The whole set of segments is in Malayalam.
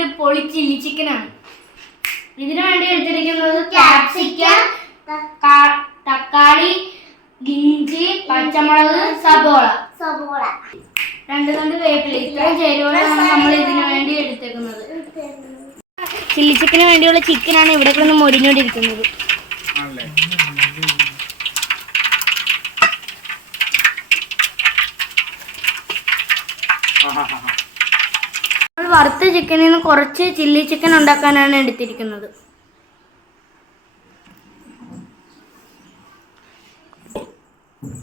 ഒരു പൊളി ചില്ലി ചിക്കനാണ്. ഇതിനു വേണ്ടി എടുത്തിരിക്കുന്നത് ക്യാപ്സിക്കം തക്കാളി ഇഞ്ചി പച്ചമുളക് സബോള. സബോള. രണ്ട് രണ്ട് വേപ്പില. ഇത്രയും ചേരുവകളാണ് നമ്മൾ ഇതിനു വേണ്ടി എടുത്തേക്കുന്നത്. ചില്ലി ചിക്കന് വേണ്ടിയുള്ള ചിക്കനാണ് ഇവിടെ കിടന്ന് മൊരിഞ്ഞോണ്ടിരിക്കുന്നത്. ആണല്ലേ? ആഹാഹാഹാ. വറുത്ത ചിക്കനിൽ നിന്ന് കുറച്ച് ചില്ലി ചിക്കൻ ഉണ്ടാക്കാനാണ് എടുത്തിരിക്കുന്നത്.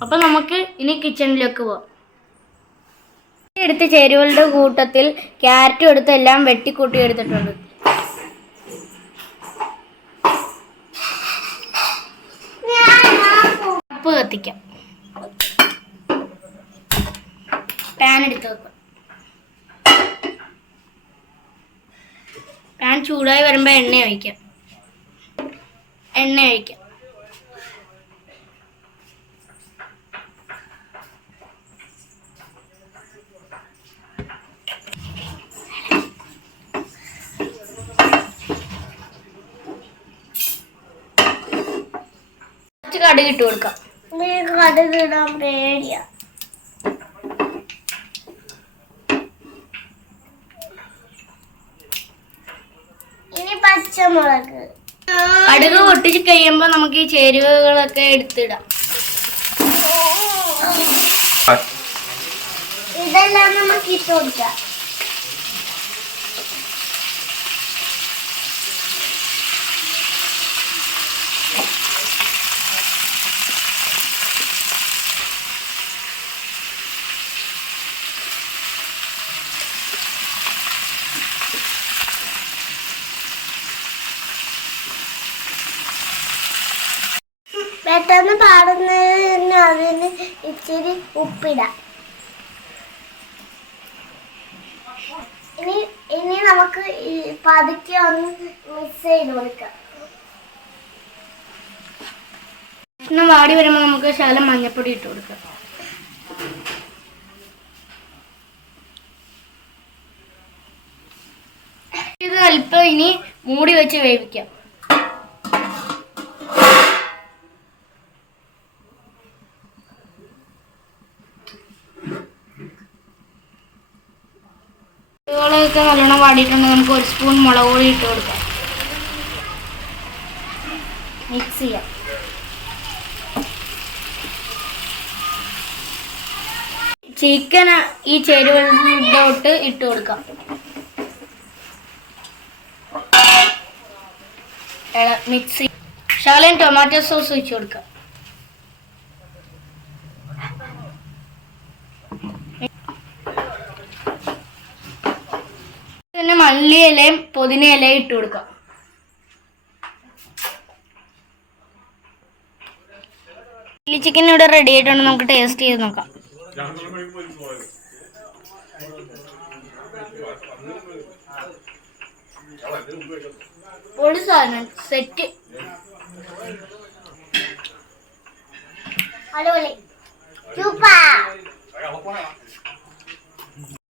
അപ്പൊ നമുക്ക് ഇനി കിച്ചണിലേക്ക് പോവാം. എടുത്ത ചേരുവകളുടെ കൂട്ടത്തിൽ ക്യാരറ്റും എടുത്ത് എല്ലാം വെട്ടിക്കൂട്ടി എടുത്തിട്ടുണ്ട്. ഉപ്പ് കത്തിക്കാം. പാൻ എടുത്ത് വെക്കാം പാൻ ചൂടായി വരുമ്പോൾ എണ്ണ ഒഴിക്കാം. എണ്ണ ഒഴിക്കാം. കടുക് ഇട്ട് കൊടുക്കാം. കടുകിടാൻ പേടിയാ. പച്ചമുളക്. കടുക് പൊട്ടിച്ച് കഴിയുമ്പോൾ നമുക്ക് ഈ ചേരുവകളൊക്കെ എടുത്തിടാം. ഇതെല്ലാം നമുക്ക് ഇട്ട് കൊടുക്കാം. പെട്ടെന്ന് പാടുന്നതിന് അതിന് ഇച്ചിരി ഉപ്പിടാം. ഇനി ഇനി നമുക്ക് ഈ പതുക്കെ ഒന്ന് മിക്സ് ചെയ്ത് കൊടുക്കാം. ഭക്ഷണം വാടി വരുമ്പോൾ നമുക്ക് ശകലം മഞ്ഞപ്പൊടി ഇട്ട് കൊടുക്കാം. ഇത് അല്പം ഇനി മൂടി വെച്ച് വേവിക്കാം. ഇതുപോലെയൊക്കെ നല്ലോണം വാടിയിട്ടുണ്ടെങ്കിൽ നമുക്ക് ഒരു സ്പൂൺ മുളക് പൊടി ഇട്ട് കൊടുക്കാം. മിക്സ് ചെയ്യാം. ചിക്കൻ ഈ ചേരുവകളിലോട്ട് ഇട്ട് കൊടുക്കാം. മിക്സി ഷാലൻ ടൊമാറ്റോ സോസ് വെച്ച് കൊടുക്കാം. മല്ലി ഇലയും പുതിന ഇലയും ഇട്ട് കൊടുക്കാം. ചില്ലി ചിക്കൻ ഇവിടെ റെഡി ആയിട്ടുണ്ട്. നമുക്ക് ടേസ്റ്റ് ചെയ്ത് നോക്കാം. ഒരു സാധനം സെറ്റ് അടിപൊളി. സൂപ്പർ